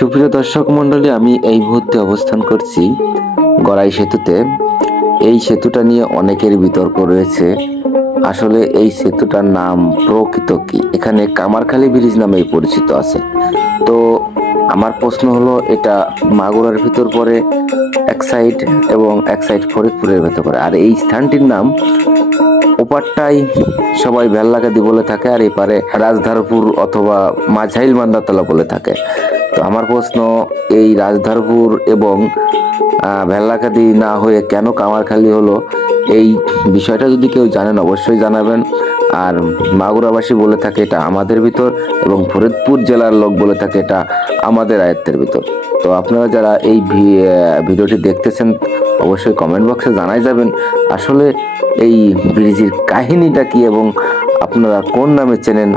সুপ্রিয় দর্শক মণ্ডলী, আমি এই মুহূর্তে অবস্থান করছি গড়াই সেতুতে। এই সেতুটা নিয়ে অনেকের বিতর্ক রয়েছে। আসলে এই সেতুটার নাম প্রকৃত কি? এখানে কামারখালী ব্রিজ নামেই পরিচিত আছে। তো আমার প্রশ্ন হলো, এটা মাগুরার ভিতর পড়ে, এক সাইড এবং এক সাইড ফরিদপুরের ভেতর পড়ে। আর এই স্থানটির নাম ওপারটাই সবাই ভেল্লাকাদি বলে থাকে, আর এপারে রাজধারপুর অথবা মাঝাইল মান্দাতলা বলে থাকে। তো আমার প্রশ্ন, এই রাজধারপুর এবং ভেল্লাকাদি না হয়ে কেন কামারখালি হলো? এই বিষয়টা যদি কেউ জানেন অবশ্যই জানাবেন। আর মাগুরাবাসী বলে থাকে এটা আমাদের ভিতর এবং ফরিদপুর জেলার লোক বলে থাকে এটা আমাদের আয়ত্তের ভিতর। তো আপনারা যারা এই ভিডিওটি দেখতেছেন, অবশ্যই কমেন্ট বক্সে জানাই যাবেন, আসলে এই ব্রিজের কাহিনীটা কি এবং আপনারা কোন নামে চেনেন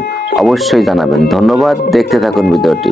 অবশ্যই জানাবেন। ধন্যবাদ, দেখতে থাকুন ভিডিওটি।